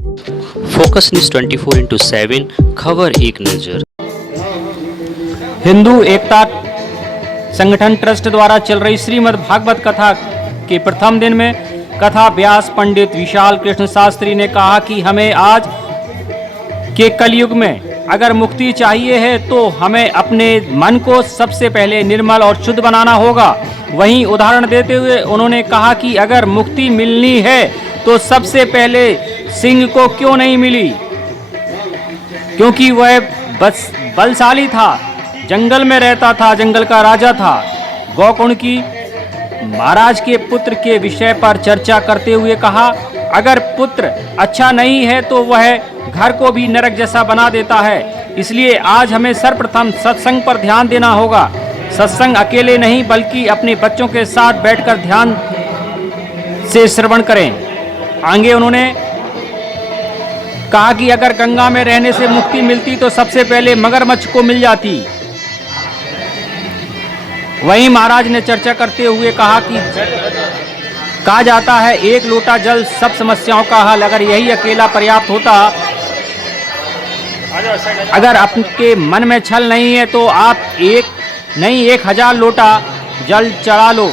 Focus news 24/7 खबर एक नजर। हिंदू एकता संगठन ट्रस्ट द्वारा चल रही श्रीमद् भागवत कथा के प्रथम दिन में कथा व्यास पंडित विशाल कृष्ण शास्त्री ने कहा कि हमें आज के कलयुग में अगर मुक्ति चाहिए है तो हमें अपने मन को सबसे पहले निर्मल और शुद्ध बनाना होगा। वहीं उदाहरण देते हुए उन्होंने कहा कि अगर मुक्ति मिलनी है तो सबसे पहले सिंह को क्यों नहीं मिली, क्योंकि वह बलशाली था, जंगल में रहता था, जंगल का राजा था। गौकुंड की महाराज के पुत्र के विषय पर चर्चा करते हुए कहा, अगर पुत्र अच्छा नहीं है तो वह घर को भी नरक जैसा बना देता है। इसलिए आज हमें सर्वप्रथम सत्संग पर ध्यान देना होगा। सत्संग अकेले नहीं बल्कि अपने बच्चों के साथ बैठकर ध्यान से श्रवण करें। आगे उन्होंने कहा कि अगर गंगा में रहने से मुक्ति मिलती तो सबसे पहले मगरमच्छ को मिल जाती। वहीं महाराज ने चर्चा करते हुए कहा कि कहा जाता है एक लोटा जल सब समस्याओं का हल। अगर यही अकेला पर्याप्त होता, अगर आपके मन में छल नहीं है तो आप 1000 लोटा जल चढ़ा लो,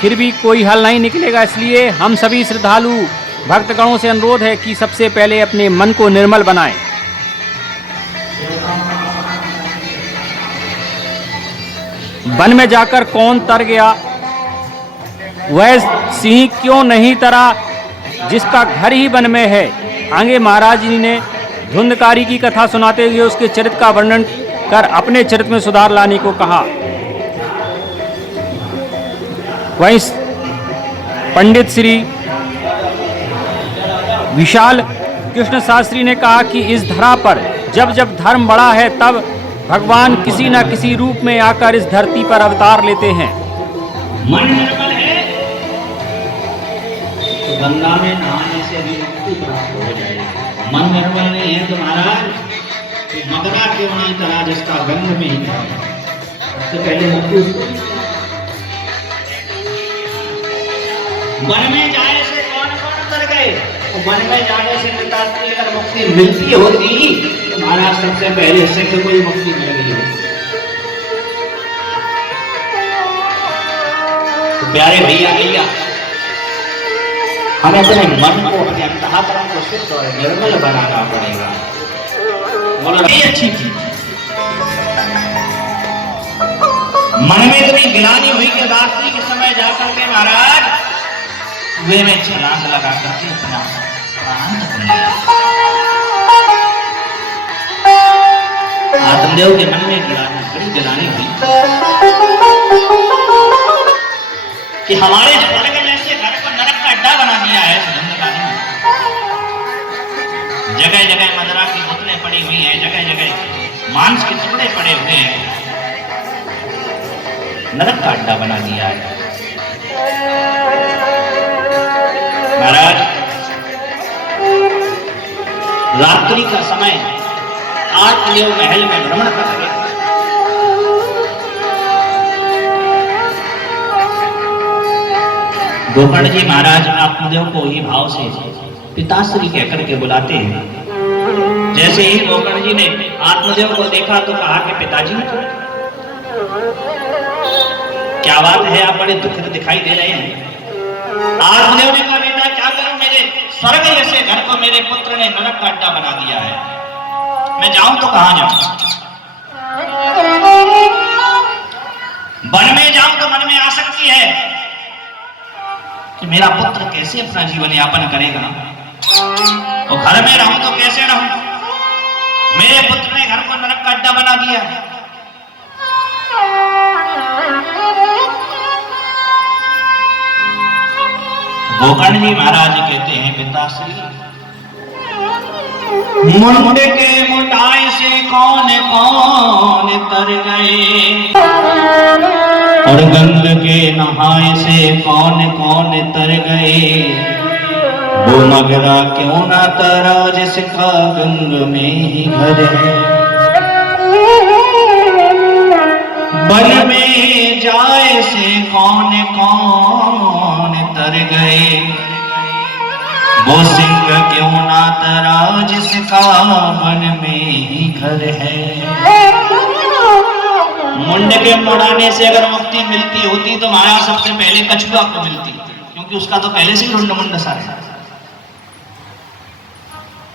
फिर भी कोई हल नहीं निकलेगा। इसलिए हम सभी श्रद्धालु भक्तगणों से अनुरोध है कि सबसे पहले अपने मन को निर्मल बनाएं। वन में जाकर कौन तर गया, वह सिंह क्यों नहीं तरा जिसका घर ही वन में है। आगे महाराज जी ने धुंधकारी की कथा सुनाते हुए उसके चरित्र का वर्णन कर अपने चरित्र में सुधार लाने को कहा। वहीं पंडित श्री विशाल कृष्ण शास्त्री ने कहा कि इस धरा पर जब जब धर्म बड़ा है तब भगवान किसी न किसी रूप में आकर इस धरती पर अवतार लेते हैं। मन निर्मल है तो गंगा में नहाने से भी मुक्ति प्राप्त हो जाएगी। मन निर्मल नहीं है तो महाराज मगरा क्यों नहीं तरा जिसका गंग में ही था, तो पहले मुक्ति। मन में जाने से कौन कौन उतर गए, मन में जाने से पिताश्री अगर मुक्ति मिलती होती तो महाराज सबसे पहले सिंह को ही मुक्ति मिल गई होती। तो प्यारे भैया भैया, हमें अपने मन को, अपने अंतःकरण को शुद्ध और निर्मल बनाना पड़ेगा। बोलो ये अच्छी चीज। मन में इतनी गिलानी हुई कि रात्रि के समय जाकर के महाराज वे में छलांग लगा करके अपना प्राण तक लिया। आत्मदेव के मन में बड़ी गिलानी हुई कि हमारे स्वर्ग जैसे घर को नरक का अड्डा बना दिया है इस धुंधकारी में। जगह जगह मदरा की बोतलें पड़ी हुई हैं, जगह जगह मांस के टुकड़े पड़े हुए हैं, नरक का अड्डा बना दिया है। महाराज रात्रि का समय आत्मदेव महल में भ्रमण कर रहे। गोकर्ण जी महाराज आत्मदेव को ही भाव से पिताश्री कहकर के बुलाते हैं। जैसे ही गोकर्ण जी ने आत्मदेव को देखा तो कहा कि पिताजी क्या बात है, आप बड़े दुखित दिखाई दे रहे हैं। आत्मदेव ने कहा बेटा क्या करूं, मेरे स्वर्ग जैसे घर को मेरे पुत्र ने नरक का अड्डा बना दिया है, मैं जाऊं तो कहां जाऊं। वन में जाऊं तो मन में आसक्ति है कि मेरा पुत्र कैसे अपना जीवन यापन करेगा, और घर में रहूं तो कैसे रहूं, मेरे पुत्र ने घर को नरक का अड्डा बना दिया। गोकर्ण जी महाराज कहते हैं पिताश्री मुंड के मुंडाए से कौन कौन तर गए, और गंग के नहाए से कौन कौन तर गए। वो मगरा क्यों ना तरा जिसका गंग में ही घर है। वन में जाए से कौन कौन तर गए, वो सिंह क्यों ना तरा जिसका मन में ही घर है। मुंड के मुड़ाने से अगर मुक्ति मिलती होती तो महाराज सबसे पहले कछुआ को मिलती, क्योंकि उसका तो पहले से ही रुंड मुंड सा है।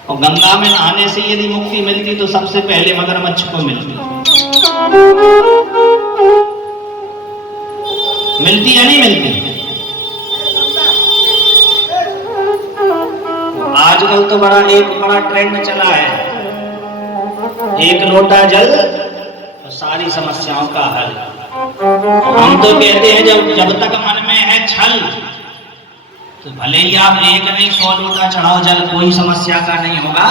और गंगा में नहाने से यदि मुक्ति मिलती तो सबसे पहले मगरमच्छ को मिलती या नहीं मिलती। आजकल तो एक बड़ा ट्रेंड चला है, एक लोटा जल तो सारी समस्याओं का हल। हम तो कहते हैं जब तक मन में है छल तो भले ही आप एक नहीं 100 लोटा चढ़ाओ जल, कोई समस्या का नहीं होगा।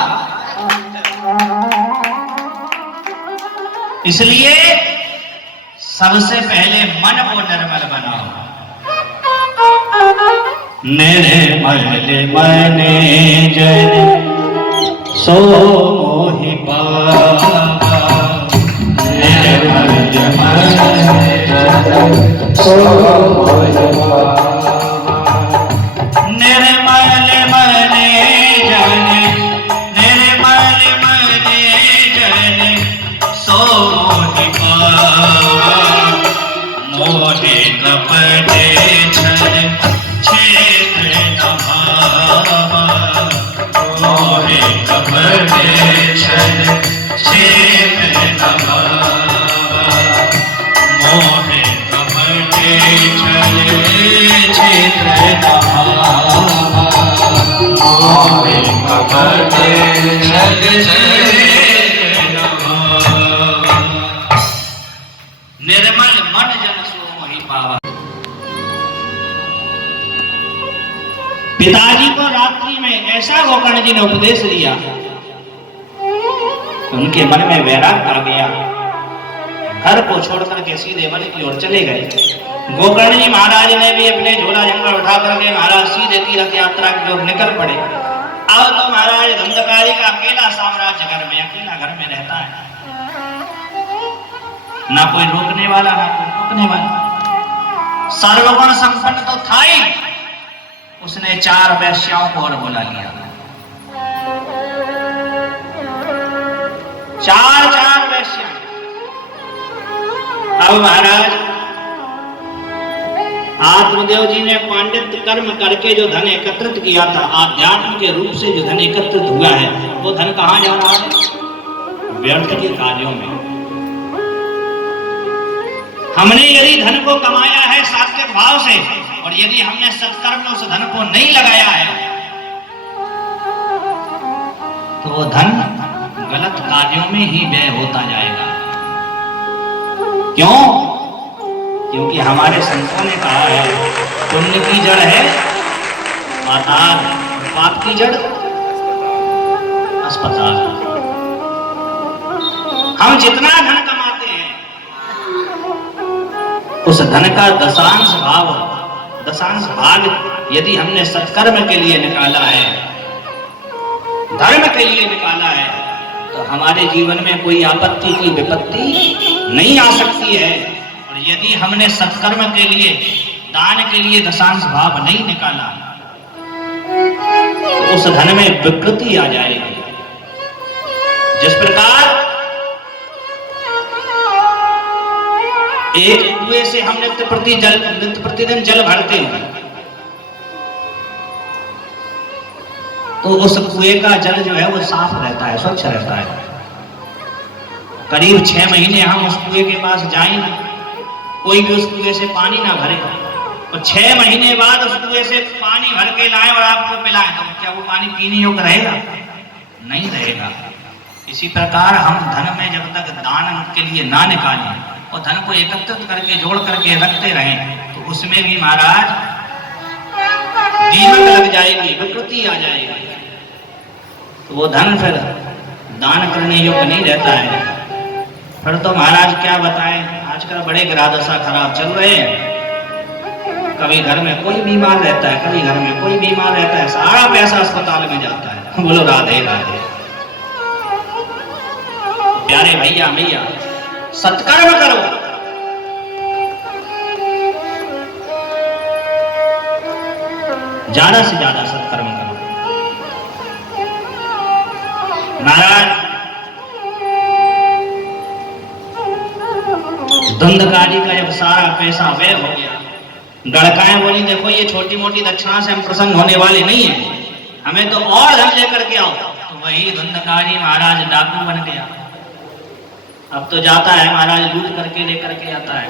इसलिए सबसे पहले मन को निर्मल बनाओ। निर्मल मने जन सो मोहि पावा, निर्मल मने जन सो मोहि पावा। निर्मल मने जन, निर्मल मने जन सो मोहि पावा। मोहे कपटे छल छेद न भावा, मोहे कपटे छल छेद न भावा। मोहे कपटे छल छेद न भावा, मोहे कपटे छल छेद न भावा। निर्मल मन जन सो मोहि पावा। पिताजी को रात्रि में ऐसा गोकर्ण जी ने उपदेश दिया, उनके मन में वैराग्य आ गया। घर को छोड़कर के सीधे वन की ओर चले गए। गोकर्ण जी महाराज ने भी अपने झोला जंगल उठा करके महाराज सीधे तीर्थ यात्रा की ओर निकल पड़े। अब तो महाराज धंधकारी का अकेला साम्राज्य घर में, अकेला घर में रहता है, ना कोई रोकने वाला ना कोई रोकने वाला। सर्वगुण संपन्न तो था ही, उसने 4 वैश्याओं को और बुला लिया। 4 वैश्या। अब महाराज आत्मदेव जी ने पांडित्य कर्म करके जो धन एकत्रित किया था, आध्यात्म के रूप से जो धन एकत्रित हुआ है, वो धन कहां जा रहा है? व्यर्थ के कार्यों में। हमने यदि धन को कमाया है सात्विक भाव से, और यदि हमने सत्कर्म में उस धन को नहीं लगाया है, तो वो धन गलत कार्यों में ही व्यय होता जाएगा। क्यों? क्योंकि हमारे संतों ने कहा है, पुण्य की जड़ है पाताल, पाप की जड़ अस्पताल। हम जितना धन कमाते हैं, उस धन का दशांश भाग यदि हमने सत्कर्म के लिए निकाला है, धर्म के लिए निकाला है, तो हमारे जीवन में कोई आपत्ति की विपत्ति नहीं आ सकती है। और यदि हमने सत्कर्म के लिए, दान के लिए दशांश भाग नहीं निकाला, तो उस धन में विकृति आ जाएगी। जिस प्रकार एक कुएं से हम नित्य प्रतिदिन जल भरते हैं, तो उस कुएं का जल जो है वो साफ रहता है, स्वच्छ रहता है। करीब 6 महीने हम उस कुएं के पास जाएं, कोई भी उस कुएं से पानी ना भरे, और 6 महीने बाद उस कुएं से पानी भर के लाएं और आपको पिलाएं, तो क्या वो पानी पीने योग्य रहेगा? नहीं रहेगा। इसी प्रकार हम धन में जब तक दान के लिए ना निकालें और धन को एकत्रित करके जोड़ करके रखते रहें, तो उसमें भी महाराज दीमक लग जाएगी, विकृति आ जाएगी, तो वो धन फिर दान करने योग्य नहीं रहता है। फिर तो महाराज क्या बताएं, आजकल बड़े ग्रादशा खराब चल रहे हैं। कभी घर में कोई बीमार रहता है, कभी घर में कोई बीमार रहता है, सारा पैसा अस्पताल में जाता है। बोलो राधे राधे। प्यारे भैया भैया, सत्कर्म करो। ज्यादा से ज्यादा सत्कर्म करो। महाराज धुंधकारी का जब सारा पैसा व्यय हो गया, गड़काएं बोली देखो ये छोटी मोटी दक्षिणा से हम प्रसन्न होने वाले नहीं है, हमें तो और धन लेकर के आओ। तो वही धुंधकारी महाराज डाकू बन गया। अब तो जाता है महाराज लूट करके लेकर के आता है।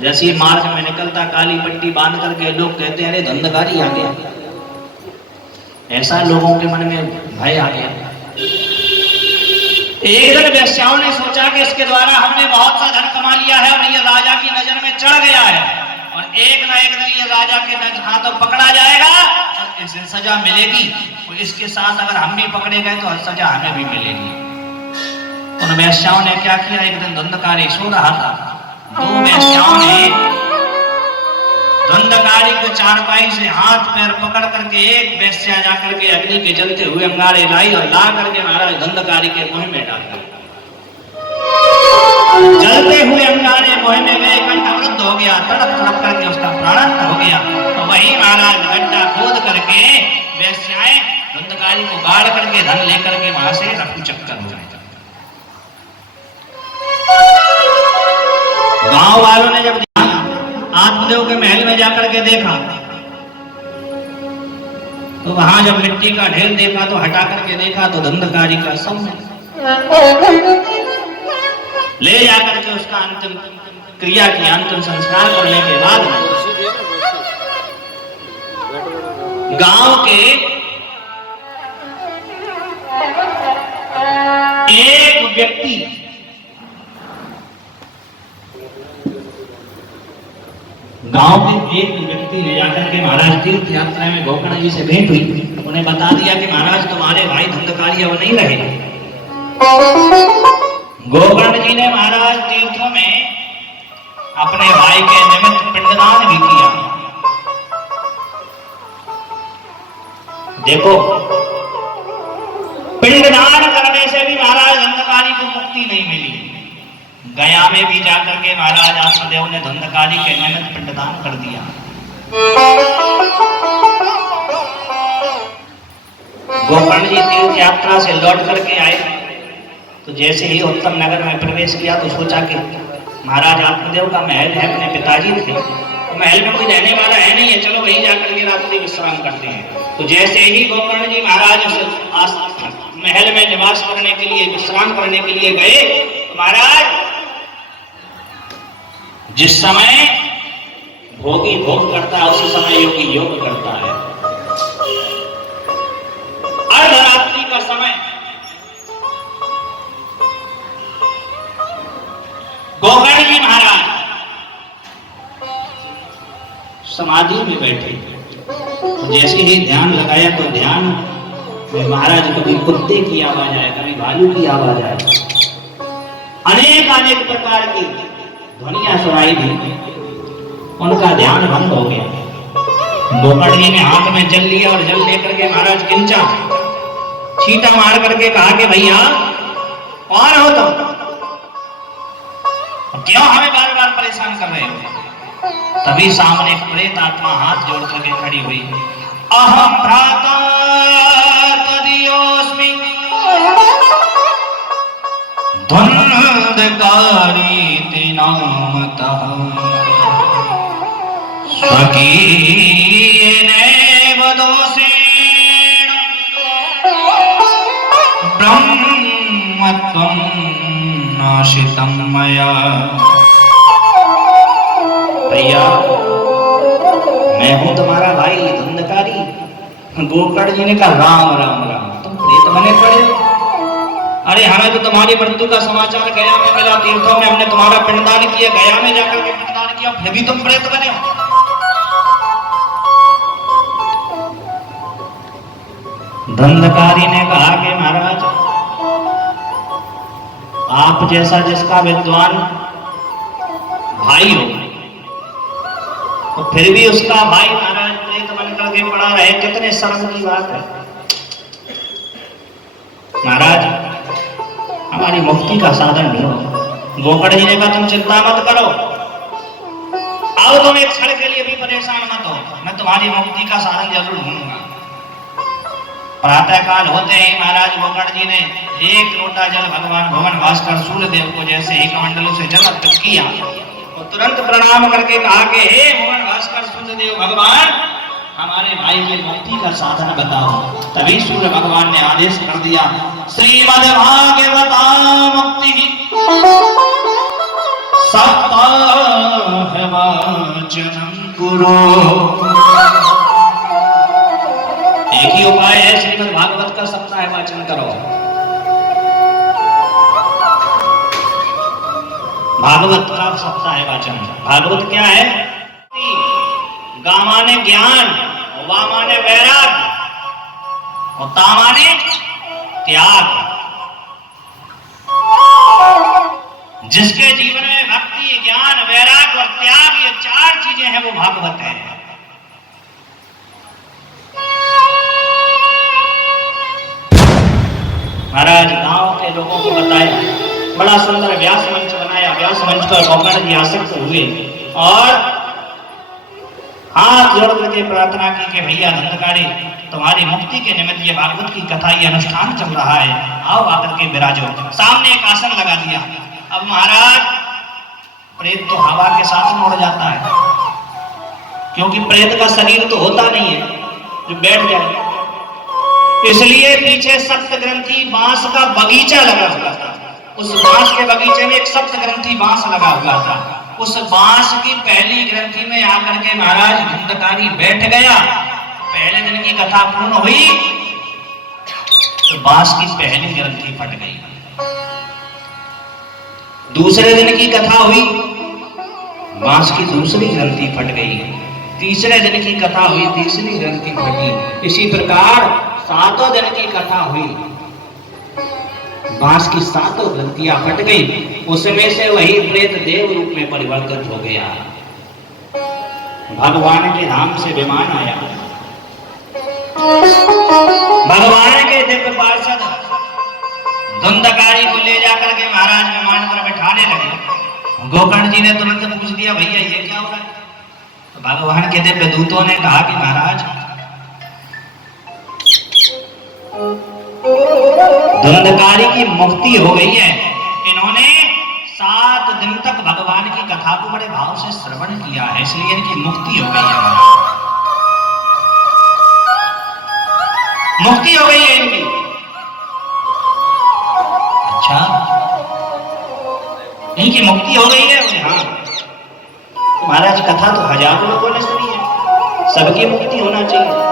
जैसे ही मार्ग में निकलता काली पट्टी बांध करके लोग कहते हैं अरे धुंधकारी आ गया। ऐसा लोगों के मन में भय आ गया। एक दिन वेश्याओं ने सोचा कि इसके द्वारा हमने बहुत सा धन कमा लिया है और ये राजा की नजर में चढ़ गया है और एक ना एक दिन ये राजा के हाथों पकड़ा जाएगा और इसे सजा मिलेगी और इसके साथ अगर हम भी पकड़े गए तो सजा हमें भी मिलेगी। उन वेश्याओं ने क्या किया, एक दिन धुंधकारी सो रहा था, दो वेश्याओं ने धुंधकारी को चारपाई से हाथ पैर पकड़ करके एक वेश्या जाकर के अग्नि के जलते हुए अंगारे लाई और ला करके महाराज धुंधकारी के मुंह में डाल दिया। जलते हुए अंगारे मुंह में गए, कंठ अवरुद्ध हो गया, तड़प तड़प करके उसका प्राणांत हो गया। तो वही महाराज गड्ढा खोद करके वेश्याएं धुंधकारी को गाड़ करके धन लेकर के वहां से रफू चक्कर हो गए। गांव वालों ने जब आत्मदेव के महल में जाकर के देखा तो वहां जब मिट्टी का ढेर देखा तो हटा करके देखा तो धुंधकारी का सब ले जाकर के उसका अंतिम क्रिया की, अंतिम संस्कार करने के बाद गांव के एक व्यक्ति ने जाकर के महाराज तीर्थ यात्रा में गोकर्ण जी से भेंट हुई। उन्हें बता दिया कि महाराज तुम्हारे भाई धुंधकारी अब नहीं रहे। गोकर्ण जी ने महाराज तीर्थों में अपने भाई के निमित्त पिंडदान भी किया। देखो पिंडदान करने से भी महाराज धुंधकारी को मुक्ति नहीं मिली। गया में भी जाकर के महाराज आत्मदेव ने धुंधकारी के निमित्त पिंडदान कर दिया। गोकर्ण जी तीर्थ यात्रा से लौट करके आए तो जैसे ही उत्तम नगर में प्रवेश किया तो सोचा कि महाराज आत्मदेव का महल है, अपने पिताजी थे, तो महल में कोई रहने वाला है नहीं है, चलो वहीं जाकर के रात्रि विश्राम करते हैं। तो जैसे ही गोकर्ण जी महाराज महल में निवास करने के लिए, विश्राम करने के लिए गए, महाराज जिस समय भोगी भोग करता है उसी समय योगी योग करता है। अर्धरात्रि का समय गोकर्ण जी महाराज समाधि में बैठे। जैसे ही ध्यान लगाया तो ध्यान में महाराज कभी कुत्ते की आवाज आए, कभी भालू की आवाज आए, अनेक अनेक प्रकार की ध्वनियां सुनाई दी। उनका ध्यान भंग हो गया। गोकर्ण जी ने हाथ में जल लिया और जल लेकर के महाराज किंचा छींटा मार करके कहा कि भैया कौन हो तुम, क्यों हमें बार बार परेशान कर रहे हो। तभी सामने एक प्रेत आत्मा हाथ जोड़ करके खड़ी हुई। अहम भ्राता तदियोस्मि धुंधकारी ते नामतः स्वकीयेनैव दोषेण ब्रह्मत्वं नाशितं मया। भैया मैं हूं तुम्हारा भाई धुंधकारी। गोकर्ण जी ने कहा राम राम राम, तुम प्रेत बने पड़े हो। अरे हमें तो तुम्हारी मृत्यु का समाचार गया में मिला, तीर्थों में हमने तुम्हारा पिंडदान किया, गया में जाकर के पिंडदान किया, फिर भी तुम प्रेत बने हो। धुंधकारी ने कहा कि महाराज आप जैसा जिसका विद्वान भाई हो तो फिर भी उसका भाई महाराज प्रेत बन करके पड़ा रहे, कितने शर्म की बात है। महाराज हमारी मुक्ति का साधन ढूंढो। गोकर्ण जी ने कहा तुम चिंता मत करो, आओ तुम एक क्षण के लिए भी परेशान मत हो, मैं तुम्हारी मुक्ति का साधन जरूर ढूंढूंगा। प्रातः काल होते ही महाराज गोकर्ण जी ने एक लोटा जल भगवान भुवन भास्कर सूर्यदेव को जैसे ही कमंडलों से जल अर्पित किया तो तुरंत प्रणाम करके कहा कि हे भुवन भास्कर सूर्यदेव भगवान, हमारे भाई की मुक्ति का साधन बताओ। तभी सूर्य भगवान ने आदेश कर दिया, श्रीमद् भागवत मुक्ति सप्ताह वाचनम कुरु। एक ही उपाय है, श्रीमद् भागवत का सप्ताह वाचन करो। भागवत का सप्ताह वाचन। भागवत क्या है? गा माने ज्ञान, वा माने वैराग्य और ता माने त्याग। जिसके जीवन में भक्ति, ज्ञान, वैराग्य और त्याग, ये चार चीजें हैं, वो भागवत है। महाराज गांव के लोगों को बताया, बड़ा सुंदर व्यास मंच बनाया। व्यास मंच पर गोकर्ण जी आसक्त हुए और हाथ जोड़ करके प्रार्थना की कि भैया धंधकारी, तुम्हारी मुक्ति के निमित्त ये भागवत की कथा, ये अनुष्ठान चल रहा है, आओ आकर के विराजो। सामने एक आसन लगा दिया। अब महाराज, प्रेत तो हवा के साथ में उड़ जाता है, क्योंकि प्रेत का शरीर तो होता नहीं है जो बैठ जाए, इसलिए पीछे सप्त ग्रंथी बांस का बगीचा लगा हुआ था। उस बांस के बगीचे में एक सप्त ग्रंथी बांस लगा हुआ था। उस बांस की पहली ग्रंथि में आकर के महाराज धंधकारी बैठ गया। पहले दिन की कथा पूर्ण हुई तो बांस की पहली ग्रंथि फट गई। दूसरे दिन की कथा हुई, बांस की दूसरी ग्रंथि फट गई। तीसरे दिन की कथा हुई, तीसरी ग्रंथि फटी। इसी प्रकार सातों दिन की कथा हुई, बांस की सातों ग्रंथियां फट गई। उसमें से वही प्रेत देव रूप में परिवर्तित हो गया। भगवान के नाम से विमान आया। भगवान के दिव्य पार्षद धुंधकारी को ले जाकर के महाराज विमान पर बैठाने लगे। गोकर्ण जी ने तुरंत पूछ दिया, भैया ये क्या हो रहा है? तो भगवान के दिव्य दूतों ने कहा कि महाराज, धुंधकारी की मुक्ति हो गई है। इन्होंने 7 दिन तक भगवान की कथा को बड़े भाव से श्रवण किया है, इसलिए इनकी मुक्ति हो गई है। मुक्ति हो गई है इनकी। अच्छा, इनकी मुक्ति हो गई है? हाँ। महाराज, कथा तो हजारों लोगों ने सुनी है, सबकी मुक्ति होना चाहिए।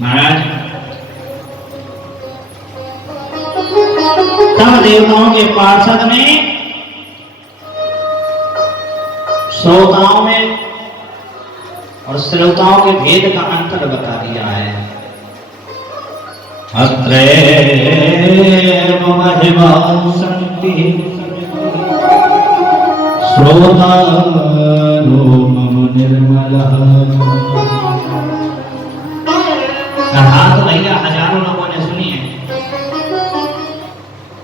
महाराज, तब देवताओं के पार्षद ने श्रोताओं में और श्रोताओं के भेद का अंतर बता दिया है। श्रोता कथा तो भैया हजारों लोगों ने सुनी है,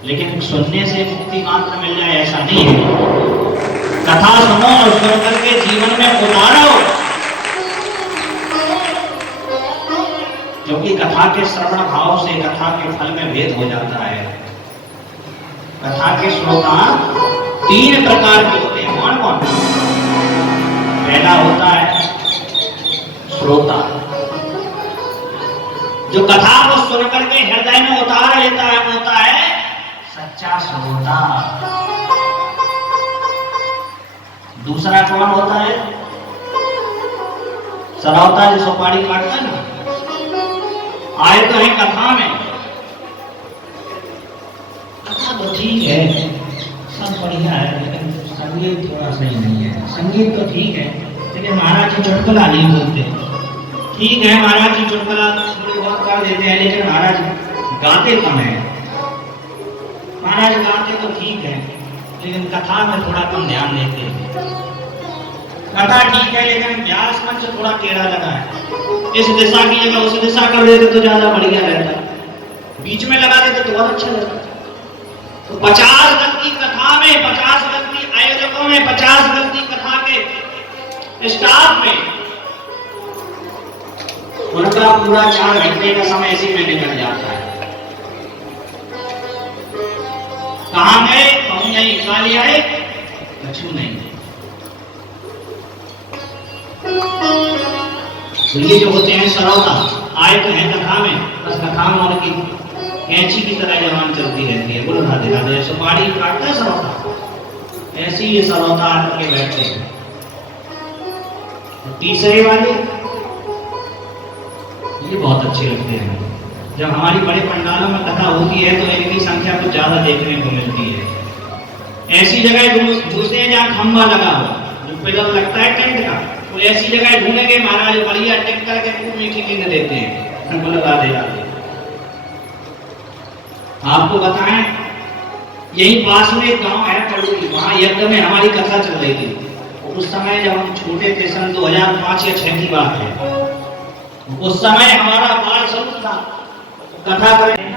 लेकिन सुनने से मुक्ति मात्र मिल जाए ऐसा नहीं है। कथा सुनो और सुन करके जीवन में उतारो, क्योंकि कथा के श्रवण भाव से कथा के फल में भेद हो जाता है। कथा के श्रोता 3 प्रकार के होते हैं। कौन कौन? पहला होता है श्रोता, जो कथा को सुन करके हृदय में उतार लेता है, होता है सच्चा श्रोता। दूसरा कौन होता है? सरौता, जो सुपारी काटता है ना। आए तो है कथा में, कथा तो ठीक है, सब बढ़िया है, लेकिन संगीत थोड़ा सही नहीं है। संगीत तो ठीक है, लेकिन महाराज जी चुटकुला नहीं बोलते। ठीक है, महाराज जी चुटकुला थोड़ी बहुत कर देते हैं, लेकिन महाराज गाते कम है। महाराज गाते तो ठीक है, लेकिन कथा में थोड़ा कम ध्यान देते हैं। कथा ठीक है, लेकिन व्यास मंच थोड़ा टेढ़ा लगा है। इस दिशा की जगह उस दिशा कर देते तो ज्यादा बढ़िया रहता, बीच में लगा देते तो बहुत अच्छा लगता। तो 50 गलती कथा में, 50 गलती आयोजकों में, 50 गलती कथा के स्टाफ में उनका पूरा 4 घंटे का समय इसी में निकल जाता है। कहाँ गए? कहूं नहीं, काली आए, कछु नहीं। तो ये जो होते हैं सरौता, आए तो हैं कथा में, बस कथा में उनकी कैंची की तरह जवान चलती रहती है। बोलो राधे राधे। सुपारी काटता है सरौता, ऐसे ही ये सरौता आकर के बैठते हैं। तीसरे वाले ये बहुत अच्छे लगते हैं। जब हमारी बड़े पंडालों में कथा होती है तो इनकी संख्या कुछ ज्यादा देखने को मिलती है। ऐसी जगह ढूंढते हैं जहाँ खंभा लगा हो, जो पिलर लगता है टेंट का, तो ऐसी जगह ढूंढेंगे महाराज बढ़िया टेंट करके खूब मीठी नींद देते हैं। बोलो राधे राधे। आपको बताएं, यही पास में एक गांव है पड़ोली, वहां यज्ञ में हमारी कथा चल रही थी। उस समय जब हम छोटे थे, सन 2005 या 6 की बात है, उस समय हमारा बाल स्वरूप था, कथा करें